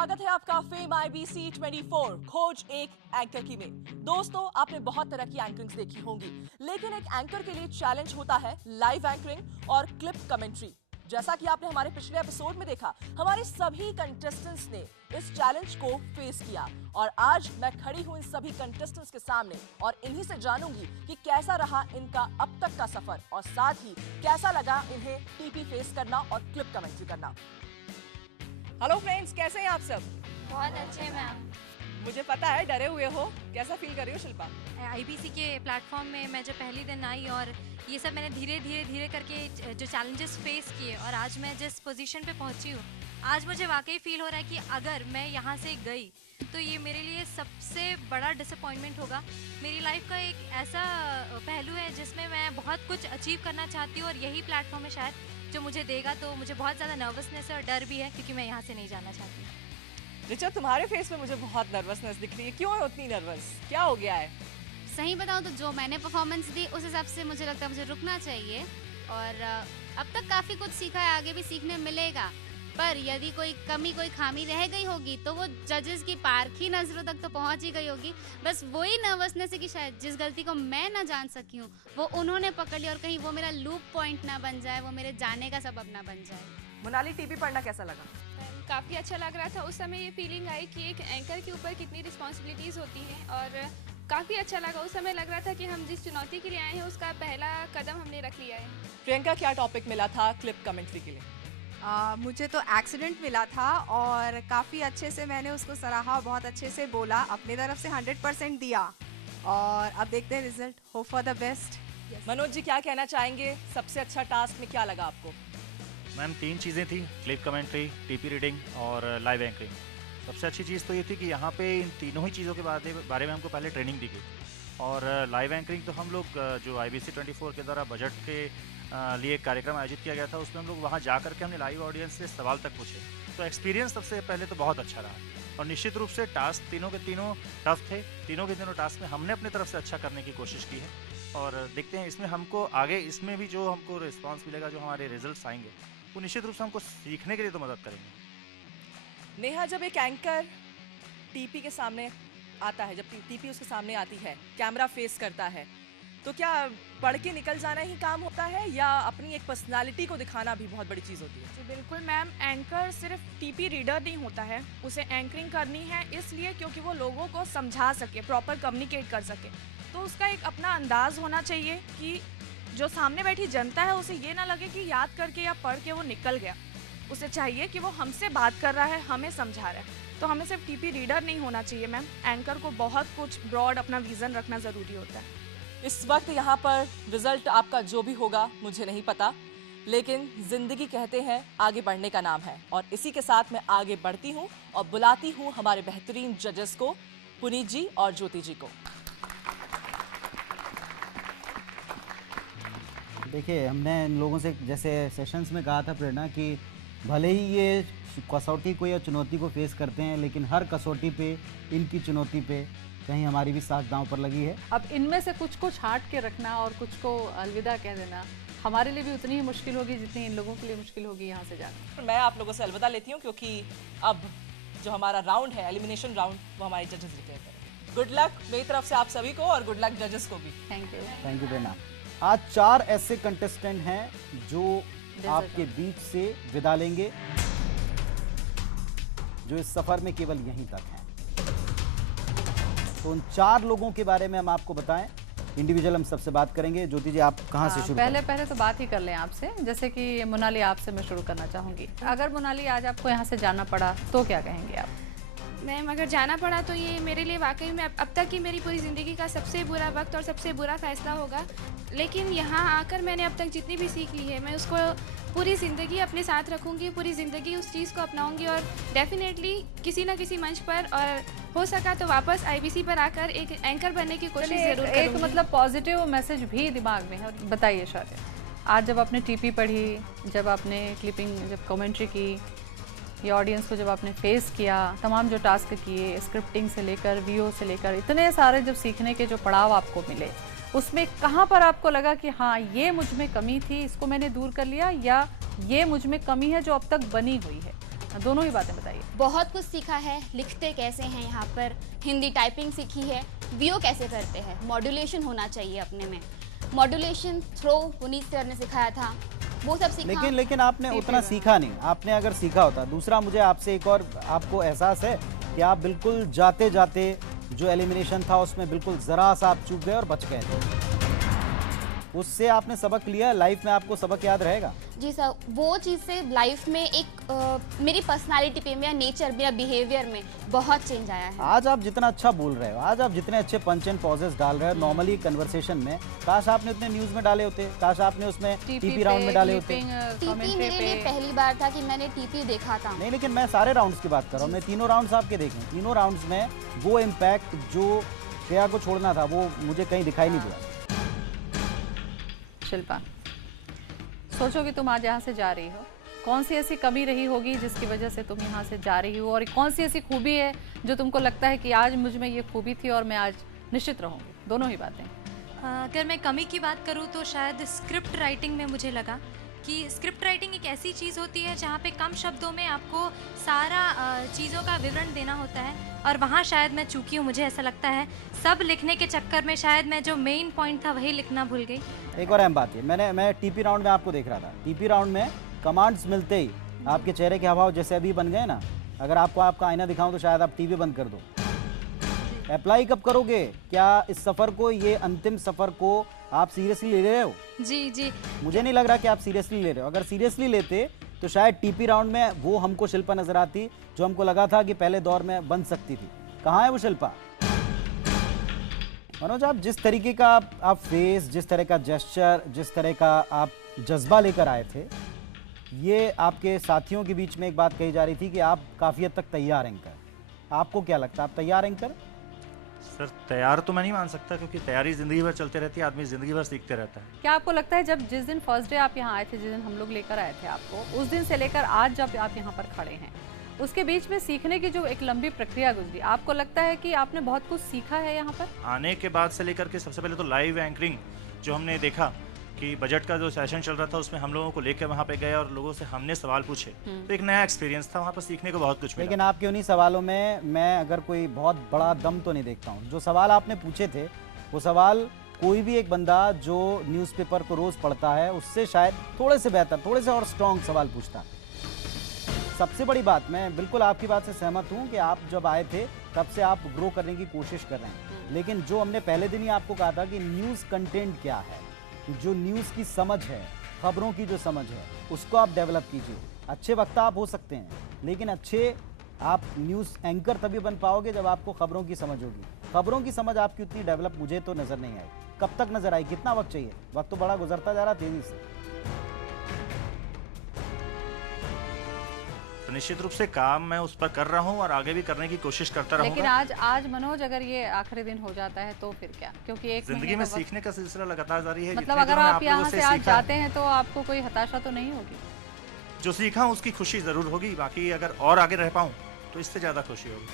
स्वागत है आपका फेम IBC 24 खोज एक एंकर की में। दोस्तों, आपने बहुत तरह की एंकरिंग्स देखी होंगी, लेकिन एक एंकर के लिए चैलेंज होता है लाइव एंकरिंग और क्लिप कमेंट्री। जैसा कि आपने हमारे पिछले एपिसोड में देखा, हमारे सभी कंटेस्टेंट्स ने इस चैलेंज को फेस किया और आज मैं खड़ी हूं इन सभी कंटेस्टेंट्स के सामने और इन्हीं से जानूंगी कि कैसा रहा इनका अब तक का सफर और साथ ही कैसा लगा इन्हें टीपी फेस करना और क्लिप कमेंट्री करना। हेलो फ्रेंड्स, कैसे हैं आप सब? बहुत अच्छे मैम। मुझे पता है डरे हुए हो, कैसा फील कर रही हो शिल्पा? IBC के प्लेटफॉर्म में मैं जब पहली दिन आई और ये सब मैंने धीरे करके जो चैलेंजेस फेस किए और आज मैं जिस पोजीशन पे पहुंची हूँ, आज मुझे वाकई फील हो रहा है कि अगर मैं यहाँ से गई तो ये मेरे लिए सबसे बड़ा डिसअपॉइंटमेंट होगा। मेरी लाइफ का एक ऐसा पहलू है जिसमें मैं बहुत कुछ अचीव करना चाहती हूँ और यही प्लेटफॉर्म है शायद जो मुझे देगा। तो मुझे बहुत ज़्यादा नर्वसनेस और डर भी है क्योंकि मैं यहाँ से नहीं जाना चाहती। रिचा, तुम्हारे फेस में मुझे बहुत नर्वसनेस दिख रही है, क्यों है उतनी नर्वस? क्या हो गया है? सही बताऊं तो जो मैंने परफॉर्मेंस दी उस हिसाब से मुझे लगता है मुझे रुकना चाहिए और अब तक काफ़ी कुछ सीखा है, आगे भी सीखने मिलेगा। पर यदि कोई कमी कोई खामी रह गई होगी तो वो जजेस की पारखी नज़रों तक तो पहुंच ही गई होगी। बस वही नर्वसनेस है कि शायद जिस गलती को मैं ना जान सकी हूँ वो उन्होंने पकड़ लिया और कहीं वो मेरा लूप पॉइंट ना बन जाए, वो मेरे जाने का सबब ना बन जाए। मोनाली, टीपी पढ़ना कैसा लगा? काफ़ी अच्छा लग रहा था। उस समय ये फीलिंग आई कि एक एंकर के ऊपर कितनी रिस्पॉन्सिबिलिटीज़ होती हैं और काफ़ी अच्छा लगा। उस समय लग रहा था कि हम जिस चुनौती के लिए आए हैं उसका पहला कदम हमने रख लिया है। प्रियंका, क्या टॉपिक मिला था क्लिप कमेंट्री के लिए? मुझे तो एक्सीडेंट मिला था और काफ़ी अच्छे से मैंने उसको सराहा, बहुत अच्छे से बोला, अपनी तरफ से 100% दिया और अब देखते हैं result. Hope for the best. Manoj ji, क्या कहना चाहेंगे? सबसे अच्छा टास्क में क्या लगा आपको? मैम, 3 चीज़ें थी, क्लिप कमेंट्री, टीपी रीडिंग और लाइव एंकरिंग। सबसे अच्छी चीज़ तो ये थी कि यहाँ पे इन तीनों ही चीज़ों के बारे में हमको पहले ट्रेनिंग दी गई और लाइव एंकरिंग तो हम लोग जो IBC 24 के द्वारा बजट के लिए एक कार्यक्रम आयोजित किया गया था उसमें हम लोग वहाँ जा करके हमने लाइव ऑडियंस से सवाल तक पूछे। तो एक्सपीरियंस सबसे पहले तो बहुत अच्छा रहा और निश्चित रूप से टास्क तीनों के तीनों टफ थे। तीनों के तीनों टास्क में हमने अपनी तरफ से अच्छा करने की कोशिश की है और देखते हैं इसमें हमको आगे इसमें भी जो हमको रिस्पॉन्स मिलेगा, जो हमारे रिजल्ट्स आएंगे वो निश्चित रूप से हमको सीखने के लिए तो मदद करेंगे। नेहा, जब एक एंकर टीपी के सामने आता है, जब टीपी उसके सामने आती है, कैमरा फेस करता है, तो क्या पढ़ के निकल जाना ही काम होता है या अपनी एक पर्सनालिटी को दिखाना भी बहुत बड़ी चीज़ होती है? जी बिल्कुल मैम, एंकर सिर्फ टीपी रीडर नहीं होता है, उसे एंकरिंग करनी है इसलिए क्योंकि वो लोगों को समझा सके, प्रॉपर कम्युनिकेट कर सके। तो उसका एक अपना अंदाज होना चाहिए कि जो सामने बैठी जनता है उसे ये ना लगे कि याद करके या पढ़ के वो निकल गया। उसे चाहिए कि वो हमसे बात कर रहा है, हमें समझा रहा है। तो हमें सिर्फ टीपी रीडर नहीं होना चाहिए मैम, एंकर को बहुत कुछ ब्रॉड अपना विज़न रखना ज़रूरी होता है। इस वक्त यहाँ पर रिजल्ट आपका जो भी होगा मुझे नहीं पता, लेकिन जिंदगी कहते हैं आगे बढ़ने का नाम है और इसी के साथ मैं आगे बढ़ती हूँ और बुलाती हूँ हमारे बेहतरीन जजेस को, पुनीत जी और ज्योति जी को। देखिए, हमने इन लोगों से जैसे सेशंस में कहा था प्रेरणा कि भले ही ये कसौटी को या चुनौती को फेस करते हैं, लेकिन हर कसौटी पे, इनकी चुनौती पे कहीं हमारी भी साथ दांव पर लगी है। अब इनमें से कुछ को छांट के रखना और कुछ को अलविदा कह देना हमारे लिए भी उतनी ही मुश्किल होगी जितनी इन लोगों के लिए मुश्किल होगी यहाँ से जाना। मैं आप लोगों से अलविदा लेती हूँ क्योंकि अब जो हमारा राउंड है, एलिमिनेशन राउंड, वो हमारे जजेस डिक्लेयर करेंगे। गुड लक मेरी तरफ से आप सभी को और गुड लक जजेस को भी। Thank you. थैंक यू प्रेरणा। आज 4 ऐसे कंटेस्टेंट हैं जो आपके बीच से विदा लेंगे, जो इस सफर में केवल यहीं तक हैं। तो उन 4 लोगों के बारे में हम आपको बताएं, इंडिविजुअल हम सबसे बात करेंगे। ज्योति जी, आप कहाँ से शुरू करें? पहले तो बात ही कर लें आपसे, जैसे कि मोनाली, आपसे मैं शुरू करना चाहूँगी। अगर मोनाली आज आपको यहाँ से जाना पड़ा तो क्या कहेंगे आप? मैम, अगर जाना पड़ा तो ये मेरे लिए वाकई में अब तक की मेरी पूरी ज़िंदगी का सबसे बुरा वक्त और सबसे बुरा फैसला होगा। लेकिन यहाँ आकर मैंने अब तक जितनी भी सीख ली है मैं उसको पूरी ज़िंदगी अपने साथ रखूँगी, पूरी ज़िंदगी उस चीज़ को अपनाऊँगी और डेफिनेटली किसी ना किसी मंच पर और हो सका तो वापस IBC पर आकर एक एंकर बनने की कोशिश ज़रूर करूँगी। एक मतलब पॉजिटिव मैसेज भी दिमाग में है। बताइए शादी, आज जब आपने टीपी पढ़ी, जब आपने क्लिपिंग, जब कमेंट्री की, ये ऑडियंस को जब आपने फेस किया, तमाम जो टास्क किए, स्क्रिप्टिंग से लेकर VO से लेकर इतने सारे जब सीखने के जो पड़ाव आपको मिले, उसमें कहाँ पर आपको लगा कि हाँ ये मुझ में कमी थी, इसको मैंने दूर कर लिया, या ये मुझ में कमी है जो अब तक बनी हुई है? दोनों ही बातें बताइए। बहुत कुछ सीखा है, लिखते कैसे हैं यहाँ पर, हिंदी टाइपिंग सीखी है, वीओ कैसे करते हैं, मॉड्यूलेशन होना चाहिए अपने में, मॉड्यूलेशन थ्रो पुनीत सर ने सिखाया था, वो सब सीखा। लेकिन आपने उतना सीखा नहीं। आपने अगर सीखा होता। दूसरा, मुझे आपसे एक और, आपको एहसास है कि आप बिल्कुल जाते जाते जो एलिमिनेशन था उसमें बिल्कुल ज़रा सा आप चूक गए और बच गए थे। उससे आपने सबक लिया, लाइफ में आपको सबक याद रहेगा। जी सर, वो चीज़ से लाइफ में एक मेरी पर्सनालिटी पे, मेरा नेचर, मेरा बिहेवियर में बहुत चेंज आया है। आज आप जितना अच्छा बोल रहे हो, आज आप जितने अच्छे पंच एंड पॉजेस डाल रहे हो नॉर्मली कन्वर्सेशन में, काश आपने उतने न्यूज़ में डाले होते, काश आपने उसमें टीपी राउंड में डाले होते। टीपी मेरे लिए पहली बार था कि मैंने टीपी देखा था। नहीं, लेकिन मैं सारे राउंड्स की बात कर रहा हूँ। मैं तीनों राउंड्स आपके देखे, तीनों राउंड्स में वो इम्पैक्ट जो श्रेया को छोड़ना था वो मुझे कहीं दिखाई नहीं दिया। शिल्पा, सोचो कि तुम आज यहाँ से जा रही हो, कौन सी ऐसी कमी रही होगी जिसकी वजह से तुम यहाँ से जा रही हो, और कौन सी ऐसी खूबी है जो तुमको लगता है कि आज मुझ में ये खूबी थी और मैं आज निश्चित रहूँगी? दोनों ही बातें। अगर मैं कमी की बात करूँ तो शायद स्क्रिप्ट राइटिंग में मुझे लगा कि स्क्रिप्ट राइटिंग एक ऐसी चीज़ होती है जहाँ पे कम शब्दों में आपको सारा चीज़ों का विवरण देना होता है, और वहाँ शायद मैं चूकी हूँ। मुझे ऐसा लगता है सब लिखने के चक्कर में शायद मैं जो मेन पॉइंट था वही लिखना भूल गई। एक और अहम बात है, मैं टीपी राउंड में आपको देख रहा था। टीपी राउंड में कमांड्स मिलते ही आपके चेहरे के हाव जैसे अभी बन गए ना, अगर आपको आपका आईना दिखाऊं तो शायद आप टीवी बंद कर दो। अप्लाई कब करोगे? क्या इस सफ़र को, ये अंतिम सफ़र को आप सीरियसली ले रहे हो? जी जी, मुझे नहीं लग रहा कि आप सीरियसली ले रहे हो। अगर सीरियसली लेते तो शायद टीपी राउंड में वो हमको शिल्पा नजर आती जो हमको लगा था कि पहले दौर में बन सकती थी। कहाँ है वो शिल्पा? मनोज, आप जिस तरीके का आप फेस, जिस तरह का जेस्चर, जिस तरह का आप जज्बा लेकर आए थे, ये आपके साथियों के बीच में एक बात कही जा रही थी कि आप काफ़ी हद तक तैयार एंकर। आपको क्या लगता है, आप तैयार एंकर? सर, तैयार तो मैं नहीं मान सकता, क्योंकि तैयारी जिंदगी भर चलते रहती है, आदमी जिंदगी भर सीखते रहता है। क्या आपको लगता है जब जिस दिन फर्स्ट डे आप यहाँ आए थे, जिस दिन हम लोग लेकर आए थे आपको, उस दिन से लेकर आज जब आप यहाँ पर खड़े हैं, उसके बीच में सीखने की जो एक लंबी प्रक्रिया गुजरी, आपको लगता है कि आपने बहुत कुछ सीखा है यहाँ पर? आने के बाद से लेकर के सबसे पहले तो लाइव एंकरिंग जो हमने देखा कि बजट का जो सेशन चल रहा था उसमें हम लोगों को लेकर वहाँ पे गए और लोगों से हमने सवाल पूछे, तो एक नया एक्सपीरियंस था, वहाँ पर सीखने को बहुत कुछ मिला। लेकिन आपके उन्हीं सवालों में मैं अगर कोई बहुत बड़ा दम तो नहीं देखता हूँ। जो सवाल आपने पूछे थे वो सवाल कोई भी एक बंदा जो न्यूज़पेपर को रोज़ पढ़ता है उससे शायद थोड़े से बेहतर, थोड़े से और स्ट्रॉन्ग सवाल पूछता। सबसे बड़ी बात, मैं बिल्कुल आपकी बात से सहमत हूँ कि आप जब आए थे तब से आप ग्रो करने की कोशिश कर रहे हैं, लेकिन जो हमने पहले दिन ही आपको कहा था कि न्यूज़ कंटेंट क्या है, जो न्यूज़ की समझ है, खबरों की जो समझ है, उसको आप डेवलप कीजिए। अच्छे वक्ता आप हो सकते हैं, लेकिन अच्छे आप न्यूज़ एंकर तभी बन पाओगे जब आपको खबरों की समझ होगी। खबरों की समझ आपकी उतनी डेवलप मुझे तो नज़र नहीं आई। कब तक नज़र आई? कितना वक्त चाहिए? वक्त तो बड़ा गुजरता जा रहा तेज़ी से। तो निश्चित रूप से काम मैं उस पर कर रहा हूँ और आगे भी करने की कोशिश करता रहूँगा। लेकिन आज मनोज, अगर ये आखिरी दिन हो जाता है तो फिर क्या? क्योंकि एक जिंदगी में सीखने का सिलसिला लगातार जारी है। मतलब अगर आप यहाँ से आज जाते हैं तो आपको कोई हताशा तो नहीं होगी? जो सीखा उसकी खुशी जरूर होगी, बाकी अगर और आगे रह पाऊँ तो इससे ज्यादा खुशी होगी।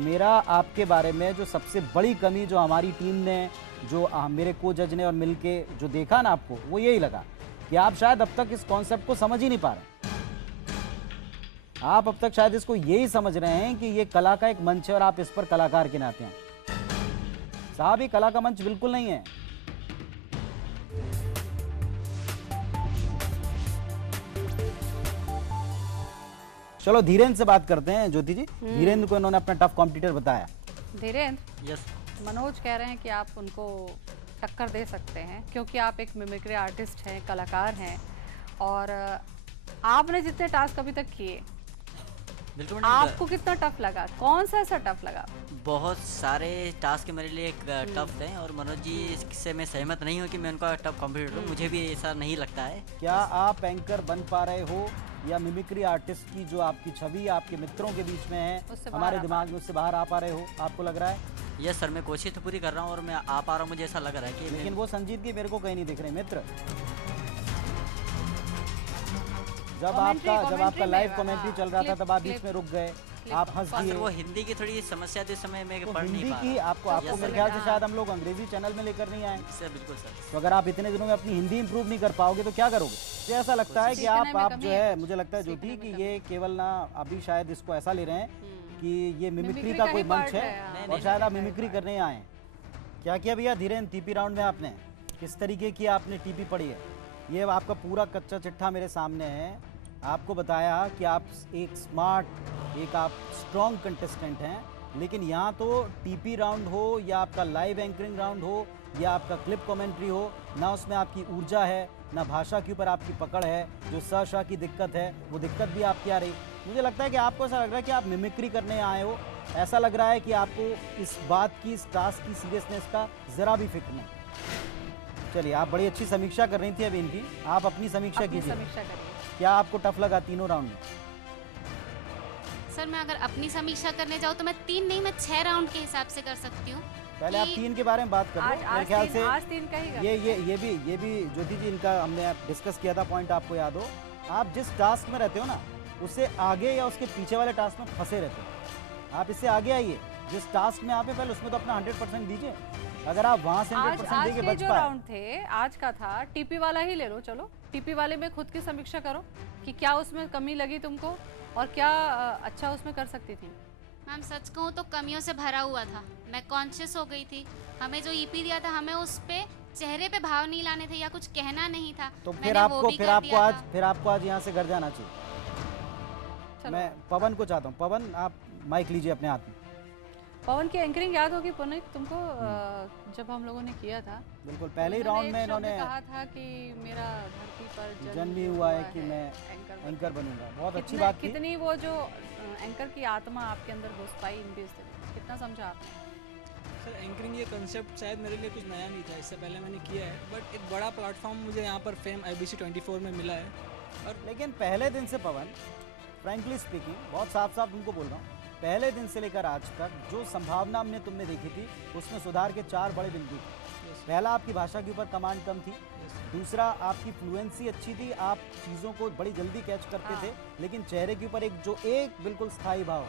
मेरा आपके बारे में जो सबसे बड़ी कमी जो हमारी टीम ने, जो मेरे को जज ने और मिलके जो देखा ना आपको, वो यही लगा कि आप शायद अब तक इस कॉन्सेप्ट को समझ ही नहीं पा रहे। आप अब तक शायद इसको यही समझ रहे हैं कि ये कला का एक मंच है और आप इस पर कलाकार के नाते हैं। साहब, ये कला का मंच बिल्कुल नहीं है। चलो धीरेन्द्र से बात करते हैं। ज्योति जी, धीरेन्द्र को इन्होंने अपना टफ कॉम्पिटिटर बताया। धीरेन्द्र, यस, मनोज कह रहे हैं कि आप उनको टक्कर दे सकते हैं क्योंकि आप एक मिमिक्री आर्टिस्ट हैं, कलाकार हैं, और आपने जितने टास्क अभी तक किए, बिल्कुल आपको कितना टफ लगा? कौन सा ऐसा टफ लगा? बहुत सारे टास्क मेरे लिए टफ थे और मनोज जी से मैं सहमत नहीं हूँ कि मैं उनका टफ कॉम्पिटिटर हूँ। मुझे भी ऐसा नहीं लगता है। क्या आप एंकर बन पा रहे हो या मिमिक्री आर्टिस्ट की जो आपकी छवि आपके मित्रों के बीच में है, हमारे दिमाग में, उससे बाहर आ पा रहे हो? आपको लग रहा है? यस सर, मैं कोशिश तो पूरी कर रहा हूँ और मैं आ पा रहा हूँ। मुझे ऐसा लग रहा है कि लेकिन वो संजीदगी मेरे को कहीं नहीं दिख रहे मित्र। जब आपका लाइव कमेंट्री चल रहा था तब आप बीच में रुक गए, आप हंस हाँ दिए। सर, वो हिंदी की थोड़ी समस्या थी, इस समय मैं तो पढ़ नहीं हिंदी पा की रहा। आपको Yes, मेरे sir. ख्याल से शायद हम लोग अंग्रेजी चैनल में लेकर नहीं आए। सर बिल्कुल सर। तो अगर आप इतने दिनों में अपनी हिंदी इंप्रूव नहीं कर पाओगे तो क्या करोगे? मुझे ऐसा लगता है कि सीखने में आप कमी जो है है, कुछ। मुझे लगता है ज्योति सीखने कि में ये केवल ना अभी शायद इसको ऐसा ले रहे हैं कि ये मिमिक्री मिमिक्री का का कोई ही मंच part है, है हाँ। और शायद आप मिमिक्री करने आए हैं। क्या किया भैया धीरेन टीपी राउंड में आपने? किस तरीके की आपने टीपी पढ़ी है? ये आपका पूरा कच्चा चिट्ठा मेरे सामने है। आपको बताया कि आप एक स्मार्ट, एक आप स्ट्रॉन्ग कंटेस्टेंट हैं, लेकिन यहाँ तो टीपी राउंड हो या आपका लाइव एंकरिंग राउंड हो या आपका क्लिप कमेंट्री हो, ना उसमें आपकी ऊर्जा है, ना भाषा के ऊपर आपकी पकड़ है। जो स की दिक्कत है वो दिक्कत भी आपकी आ रही। मुझे लगता है कि आपको ऐसा लग रहा है कि आप मिमिक्री करने आए हो। ऐसा लग रहा है कि आपको इस बात की, इस टास्क की सीरियसनेस का ज़रा भी फिक्र नहीं। चलिए, आप बड़ी अच्छी समीक्षा कर रही थी अभी इनकी, आप अपनी समीक्षा अपनी कीजिए। समीक्षा करिए। क्या आपको टफ लगा तीनों राउंड में? सर मैं अगर अपनी समीक्षा करने जाऊँ तो मैं 3 नहीं, मैं 6 राउंड के हिसाब से कर सकती हूँ। पहले आप कि- 3 के बारे में बात कर लो। मेरे ख्याल से आज 3 का ही करते ये भी ज्योति जी, इनका हमने डिस्कस किया था पॉइंट, आपको याद हो। आप जिस टास्क में रहते हो ना, उससे आगे या उसके पीछे वाले टास्क में फंसे रहते हो। आप इससे आगे आइए। जिस टास्क में आप हैं पहले उसमें तो अपना 100% दीजिए। अगर आप वहाँ से आज 100% दे के के बच जो पाए। राउंड थे, आज का था टीपी वाला ही ले लो। चलो टीपी वाले में खुद की समीक्षा करो कि क्या उसमें कमी लगी तुमको और क्या अच्छा उसमें कर सकती थी। मैम सच कहूँ तो कमियों से भरा हुआ था। मैं कॉन्शियस हो गई थी। हमें जो ईपी दिया था, हमें उस पे चेहरे पे भाव नहीं लाने थे या कुछ कहना नहीं था। तो मैंने फिर वो आपको भी कर दिया था। फिर आपको आज यहाँ से घर जाना चाहिए। चलो। मैं पवन को चाहता हूँ। पवन, आप माइक लीजिए अपने हाथ में। पवन की एंकरिंग याद होगी पुनीत तुमको, जब हम लोगों ने किया था बिल्कुल पहले ही उन्होंने राउंड में एक शब्द इन्होंने कहा था कि मेरा धरती पर जन्म ही हुआ है कि मैं एंकर एंकर बनूंगा। बहुत अच्छी कितना- बात थी। कितनी वो जो एंकर की आत्मा आपके अंदर घुस पाई इन भी स्थिति, कितना समझा आपने? सर एंकरिंग ये कंसेप्ट शायद मेरे लिए कुछ नया नहीं था, इससे पहले मैंने किया है, बट एक बड़ा प्लेटफॉर्म मुझे यहाँ पर फेम IBC 24 में मिला है। और लेकिन पहले दिन से पवन, फ्रैंकली स्पीकिंग, बहुत साफ साफ तुमको बोल रहा हूँ, पहले दिन से लेकर आज तक जो संभावना हमने तुमने देखी थी उसमें सुधार के 4 बड़े बिंदु थे। पहला, आपकी भाषा के ऊपर कमांड कम थी। दूसरा, आपकी फ्लुएंसी अच्छी थी, आप चीज़ों को बड़ी जल्दी कैच करते थे, लेकिन चेहरे के ऊपर एक बिल्कुल स्थायी भाव,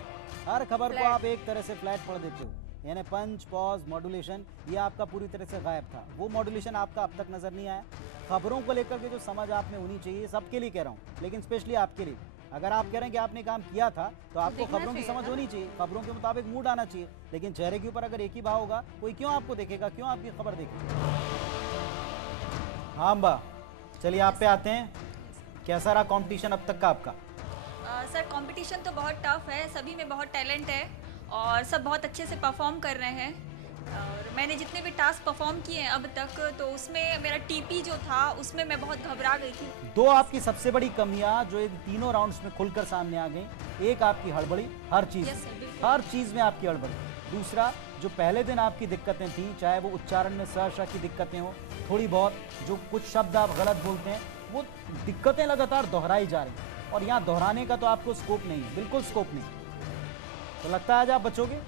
हर खबर को आप एक तरह से फ्लैट पढ़ देते हो, यानी पंच, पॉज, मॉड्यूलेशन, ये आपका पूरी तरह से गायब था। वो मॉड्यूलेशन आपका अब तक नज़र नहीं आया। खबरों को लेकर के जो समझ आप में होनी चाहिए, सबके लिए कह रहा हूँ, लेकिन स्पेशली आपके लिए, अगर आप कह रहे हैं कि आपने काम किया था तो आपको दिखना खबरों की चाहिए समझ था। होनी चाहिए, खबरों के मुताबिक मूड आना चाहिए। लेकिन चेहरे के ऊपर अगर एक ही भाव होगा, कोई क्यों आपको देखेगा, क्यों आपकी खबर देखेगा? हाँ अम्बा, चलिए आप पे आते हैं। कैसा रहा कंपटीशन अब तक का आपका? सर कंपटीशन तो बहुत टफ है, सभी में बहुत टैलेंट है और सब बहुत अच्छे से परफॉर्म कर रहे हैं। और मैंने जितने भी टास्क परफॉर्म किए हैं अब तक, तो उसमें मेरा टीपी जो था उसमें मैं बहुत घबरा गई थी। 2 आपकी सबसे बड़ी कमियां जो इन तीनों राउंड्स में खुलकर सामने आ गई। एक, आपकी हड़बड़ी, हर चीज़ Yes, sir, बिल्कुल। हर चीज़ में आपकी हड़बड़ी। दूसरा, जो पहले दिन आपकी दिक्कतें थी, चाहे वो उच्चारण में स की दिक्कतें हो, थोड़ी बहुत जो कुछ शब्द आप गलत बोलते हैं, वो दिक्कतें लगातार दोहराई जा रही, और यहाँ दोहराने का तो आपको स्कोप नहीं है, बिल्कुल स्कोप नहीं। तो लगता है आज आप बचोगे?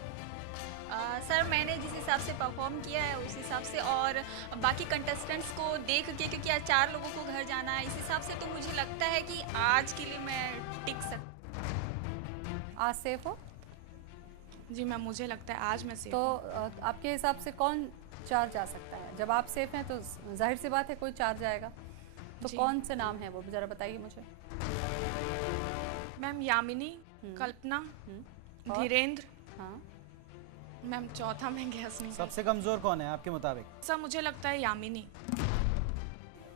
सर मैंने जिस हिसाब से परफॉर्म किया है उस हिसाब से, और बाकी कंटेस्टेंट्स को देख के, क्योंकि आज 4 लोगों को घर जाना है, इस हिसाब से तो मुझे लगता है कि आज के लिए मैं टिक सकती। आज सेफ हो जी मैम, मुझे लगता है आज मैं सेफ तो आपके हिसाब से कौन 4 जा सकता है? जब आप सेफ हैं तो जाहिर सी बात है कोई 4 जाएगा, तो जी। कौन से नाम है वो जरा बताइए मुझे। मैम यामिनी, कल्पना, और? धीरेन्द्र। हाँ, मैम चौथा मैं गैस नहीं कर सबसे कमज़ोर कौन है आपके मुताबिक? सर मुझे लगता है यामिनी।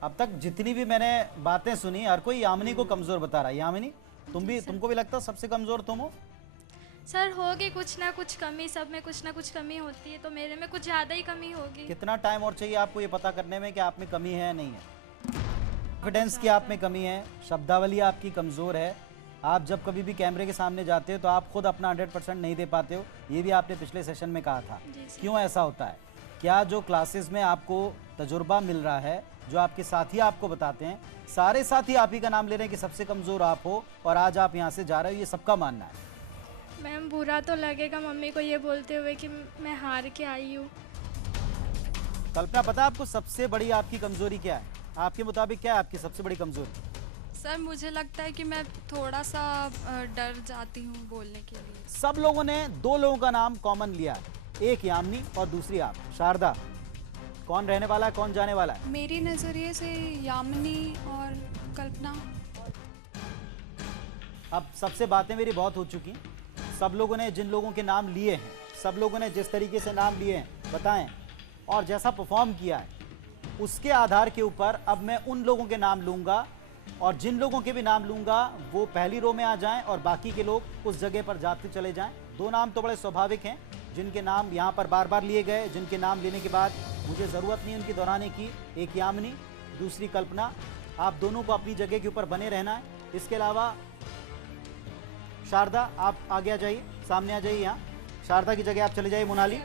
अब तक जितनी भी मैंने बातें सुनी, हर कोई यामिनी को कमज़ोर बता रहा है। यामिनी, तुमको भी लगता है सबसे कमज़ोर तुम हो? सर होगी कुछ ना कुछ कमी, सब में कुछ ना कुछ कमी होती है, तो मेरे में कुछ ज़्यादा ही कमी होगी। कितना टाइम और चाहिए आपको ये पता करने में कि आप में कमी है या नहीं है? कॉन्फिडेंस की आप में कमी है, शब्दावली आपकी कमज़ोर है, आप जब कभी भी कैमरे के सामने जाते हो तो आप खुद अपना 100% नहीं दे पाते हो, ये भी आपने पिछले सेशन में कहा था। क्यों ऐसा होता है? क्या जो क्लासेस में आपको तजुर्बा मिल रहा है, जो आपके साथी आपको बताते हैं, सारे साथी आप ही का नाम ले रहे हैं कि सबसे कमज़ोर आप हो, और आज आप यहाँ से जा रहे हो, ये सबका मानना है। मैम बुरा तो लगेगा मम्मी को ये बोलते हुए कि मैं हार के आई हूँ। कल्पना, पता है आपको सबसे बड़ी आपकी कमज़ोरी क्या है? आपके मुताबिक क्या है आपकी सबसे बड़ी कमज़ोरी? सर मुझे लगता है कि मैं थोड़ा सा डर जाती हूँ बोलने के लिए। सब लोगों ने 2 लोगों का नाम कॉमन लिया, एक यामिनी और दूसरी आप। शारदा, कौन रहने वाला है, कौन जाने वाला है? मेरी नज़रिए से यामिनी और कल्पना। अब सबसे बातें मेरी बहुत हो चुकी, सब लोगों ने जिन लोगों के नाम लिए हैं, सब लोगों ने जिस तरीके से नाम लिए हैं बताएं और जैसा परफॉर्म किया है उसके आधार के ऊपर अब मैं उन लोगों के नाम लूँगा और जिन लोगों के भी नाम लूँगा वो पहली रो में आ जाएं और बाकी के लोग उस जगह पर जाते चले जाएं। 2 नाम तो बड़े स्वाभाविक हैं जिनके नाम यहाँ पर बार बार लिए गए, जिनके नाम लेने के बाद मुझे ज़रूरत नहीं उनकी दोहराने की। एक यामिनी, दूसरी कल्पना। आप दोनों को अपनी जगह के ऊपर बने रहना है। इसके अलावा शारदा, आप आगे आ जाइए, सामने आ जाइए। यहाँ शारदा की जगह आप चले जाइए। मोनाली,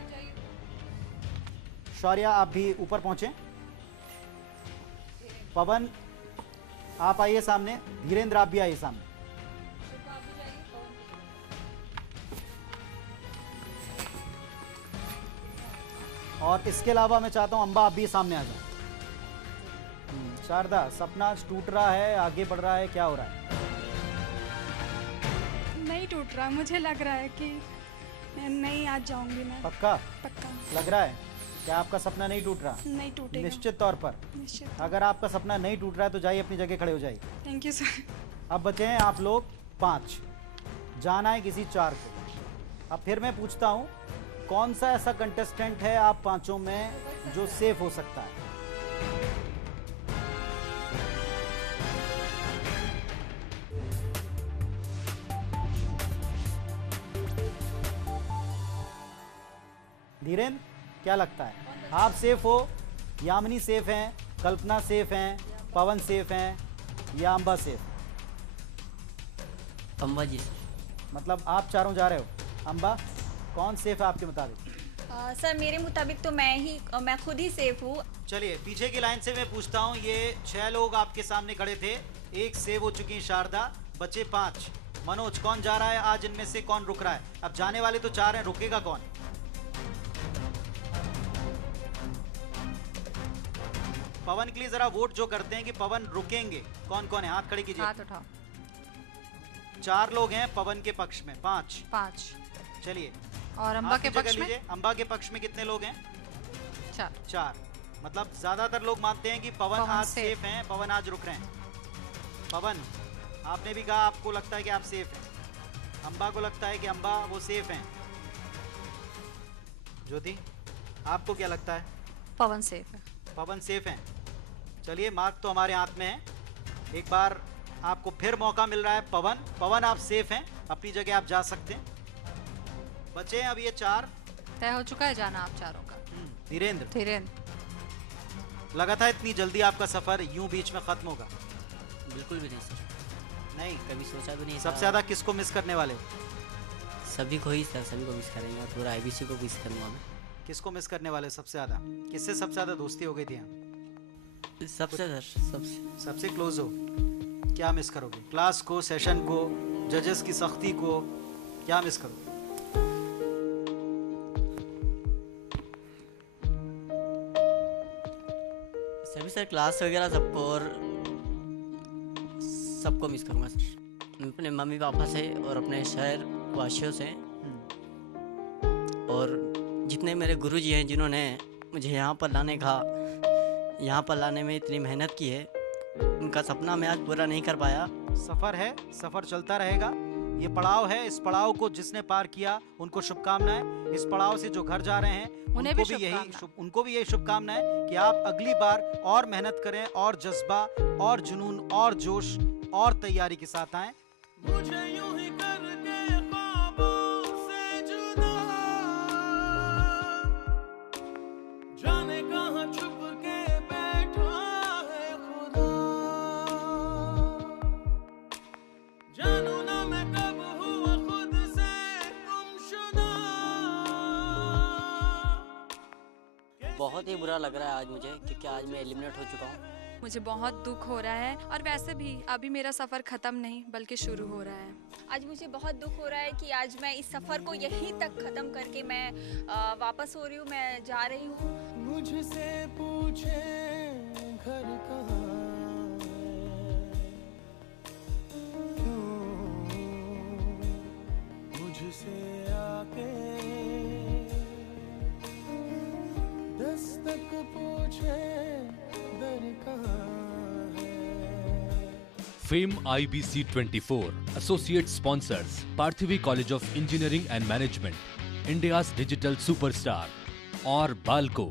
शौर्या आप भी ऊपर पहुँचें। पवन आप आइए सामने। धीरेन्द्र आप भी आइए सामने। और इसके अलावा मैं चाहता हूं अम्बा आप भी सामने आ जाओ। शारदा, सपना टूट रहा है, आगे बढ़ रहा है, क्या हो रहा है? नहीं टूट रहा, मुझे लग रहा है कि नहीं आज जाऊंगी मैं। पक्का? पक्का लग रहा है? क्या आपका सपना नहीं टूट रहा? नहीं टूटेगा। निश्चित तौर पर? निश्चित। अगर आपका सपना नहीं टूट रहा है तो जाइए अपनी जगह खड़े हो जाइए। Thank you sir. अब बचे हैं आप लोग 5, जाना है किसी 4 को। अब फिर मैं पूछता हूं कौन सा ऐसा कंटेस्टेंट है आप 5 में जो सेफ हो सकता है? धीरेन्द्र, क्या लगता है? आप सेफ हो, यामिनी सेफ हैं, कल्पना सेफ हैं, पवन सेफ हैं या अम्बा सेफ? अम्बा जी। मतलब आप चारों जा रहे हो। अम्बा, कौन सेफ है आपके मुताबिक? सर मेरे मुताबिक तो मैं खुद ही सेफ हूँ। चलिए पीछे की लाइन से मैं पूछता हूँ, ये 6 लोग आपके सामने खड़े थे, एक सेव हो चुकी है शारदा, बचे 5। मनोज, कौन जा रहा है आज इनमें से, कौन रुक रहा है? अब जाने वाले तो 4 हैं, रुकेगा कौन? पवन के लिए जरा वोट जो करते हैं कि पवन रुकेंगे, कौन कौन है? हाथ खड़े कीजिए। हाथ उठाओ। 4 लोग हैं पवन के पक्ष में। 5। चलिए, और अम्बा के पक्ष में? अम्बा के पक्ष में कितने लोग हैं? 4। मतलब ज्यादातर लोग मानते हैं कि पवन आज सेफ हैं, पवन आज रुक रहे हैं। पवन, आपने भी कहा आपको लगता है कि आप सेफ हैं। अम्बा को लगता है कि अम्बा वो सेफ हैं। ज्योति, आपको क्या लगता है? पवन सेफ है। पवन सेफ हैं। चलिए, मार्क तो हमारे हाथ में है। एक बार आपको फिर मौका मिल रहा है। पवन आप सेफ हैं, अपनी जगह आप जा सकते हैं। बचे हैं अब ये 4। तय हो चुका है जाना आप चारों का। धीरेन्द्र, लगा था इतनी जल्दी आपका सफर यूं बीच में खत्म होगा? बिल्कुल भी नहीं सर। नहीं, कभी सोचा भी नहीं। सबसे ज्यादा किसको मिस करने वाले? सभी को ही सर, सभी को मिस करेंगे और पूरा आईबीसी को मिस करूंगा मैं। किसको मिस करने वाले सबसे ज्यादा? किससे सबसे ज्यादा दोस्ती हो गई थी यहाँ? सबसे सर, सबसे क्लोज हो। क्या मिस करोगे? क्लास को, सेशन को, जजेस की सख्ती को, क्या मिस करोगे? सभी सर, क्लास वगैरह सबको, और सबको मिस करूंगा सर। मैं अपने मम्मी पापा से और अपने शहर वासियों से और जितने मेरे गुरुजी हैं जिन्होंने मुझे यहाँ पर लाने में इतनी मेहनत की है, उनका सपना मैं आज पूरा नहीं कर पाया। सफ़र है, सफ़र चलता रहेगा। ये पड़ाव है, इस पड़ाव को जिसने पार किया उनको शुभकामनाएं। इस पड़ाव से जो घर जा रहे हैं उनको भी यही शुभकामनाएं कि आप अगली बार और मेहनत करें, और जज्बा और जुनून और जोश और तैयारी के साथ आएं। मुझे यूं ही करके ख्वाबों से जुदा, जाने कहां छुप के बैठा है खुदा, जानू ना मैं कब हुआ खुद से गुमशुदा। बहुत ही बुरा लग रहा है आज मुझे, क्योंकि आज मैं एलिमिनेट हो चुका हूँ। मुझे बहुत दुख हो रहा है, और वैसे भी अभी मेरा सफ़र ख़त्म नहीं बल्कि शुरू हो रहा है। आज मुझे बहुत दुख हो रहा है कि आज मैं इस सफ़र को यहीं तक ख़त्म करके मैं वापस हो रही हूँ, मैं जा रही हूँ। मुझसे पूछे घर कहाँ है, fame IBC 24 associate sponsors Parthivi College of Engineering and Management, India's digital superstar, और बाल्को